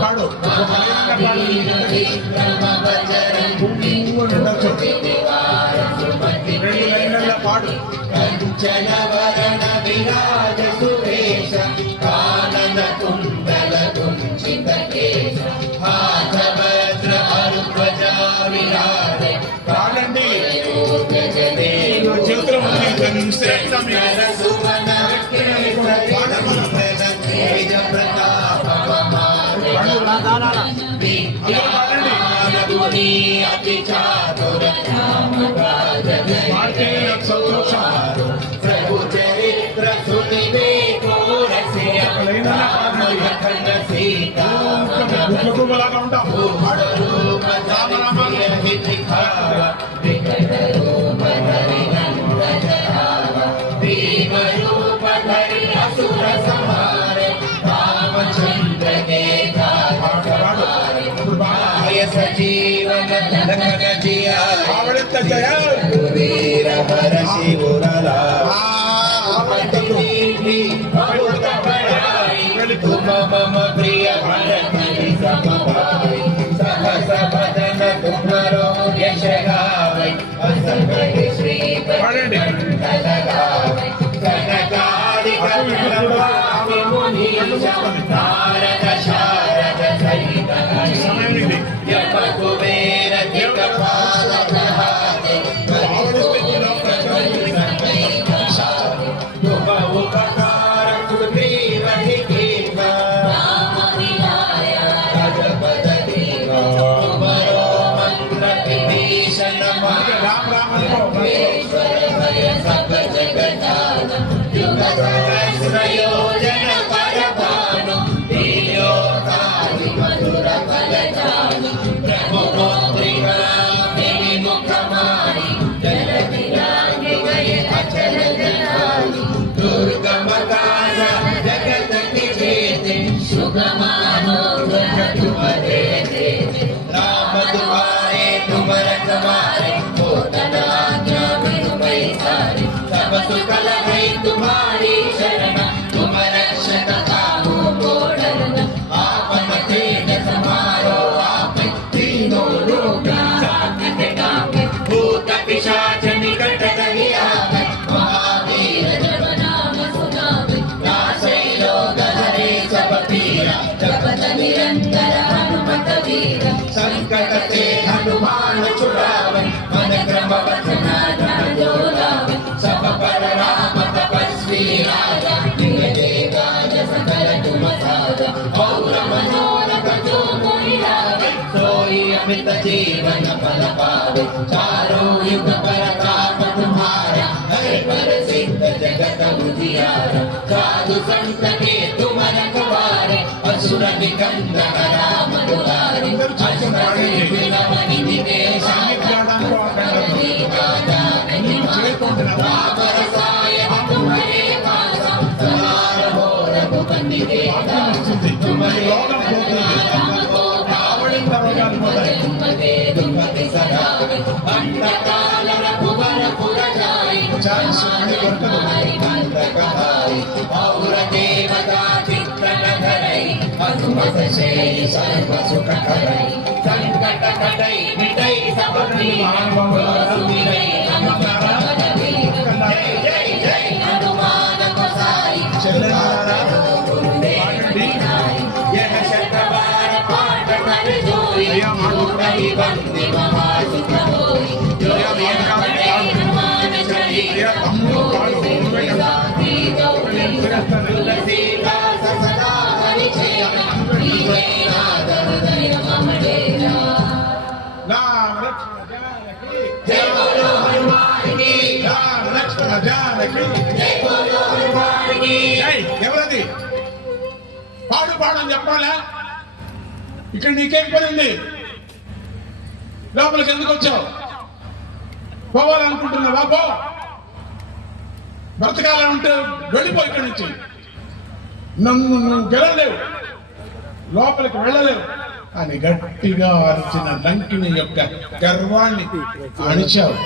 పాడు రెండు లైన్ల పాడు. కంచనవరణ విరాజ సురేశ కానన కుండల కుంచిత కేశ హాసవజ్ర అరుధ్వజ విరాజ పాడండి. చేతుల ముందు సుమన తేజ ప్రతాప అతి చాతుర ప్రభు చరిత్ర సునివే సీతా असुर संहार रामचंद्र के सजीवन लखन जिया वीर हर शिवरला तुम मम प्रिय भरत समभाई सहस बदन तुम्हारो यश गावै असंग श्रीपति मंडल गावै कनकादिक प्रभावि मुनीश नारद शारद सहित यम कुबेर दिक्पाल कहाते तुम उपकार सुग्रीव ही कीवा राजपद दीवा तुमरो मंत्र विभीषण महेश्वर भय सब जगतान युग सहस्र योजन पर भानु तेजो काली मधुर फल जानु प्रभु त्रिभुवन मुख मारी जल विराज गए अचल जनानी दुर्गम काज जगत के जेते सुगमानो तुम देते राम तुम्हारे तुम रखवारे होतना बिनु पैसारे सब सुकल है तुम्हारी शरण तुम रक्षक काहू को डरना आपन तेज समारो आप तीनों लोक साथ कांपे भूत पिशाच निकट नहीं आवे महावीर जब नाम सुनावे नासै रोग हरे सब पीरा जपत निरंतर हनुमत वीरा संकट से हनुमान छुड़ावे मन क्रम वचन धन जो लावे सब पर राम तपस्वी राजा काज सकल तुम साजा और मनोरथ जो कोई लावे सोई अमित जीवन फल पावे चारों युग प्रताप तुम्हारा है प्रसिद्ध जगत उजियारा साधु संत के तुम रखवारे असुर निकंदन राम दुलारे अष्टसिद्धि विनवनि विदेश राम रसायन तुम्हारे पासा सहार हो रघुपति देवता तुम्हारे दुखति सदा अंतकाल रघुवर पुर जाई तुम्हारी मंत्र कहाई और देवता चित्तन धरई हनुमत से सर्व सुख करई संकट कटई मिटई सब सुमिरई जय जय हनुमान गोसाई यह शतवार पाठ कर जोई कही बंदे महासुख होई जो हनुमान चली तुलसीदास सदा हरिचेरा नादर दय मम डेरा राम लक्ष्मण जानकी जय बोलो हनुमान की राम लक्ष्मण जानकी जय बोलो हनुमान की ఎవరది పాడు పాడు అని చెప్పాలా? ఇక్కడ నీకేం పని ఉంది? లోపలికి ఎందుకు వచ్చావు? పోవాలనుకుంటున్నావా? పో. బ్రతకాలంటే వెళ్ళిపో ఇక్కడి నుంచి. నన్ను నువ్వు గెలవలేవు, లోపలికి వెళ్ళలేవు అని గట్టిగా అరిచిన లంకిని యొక్క గర్వాన్ని అణిచావు.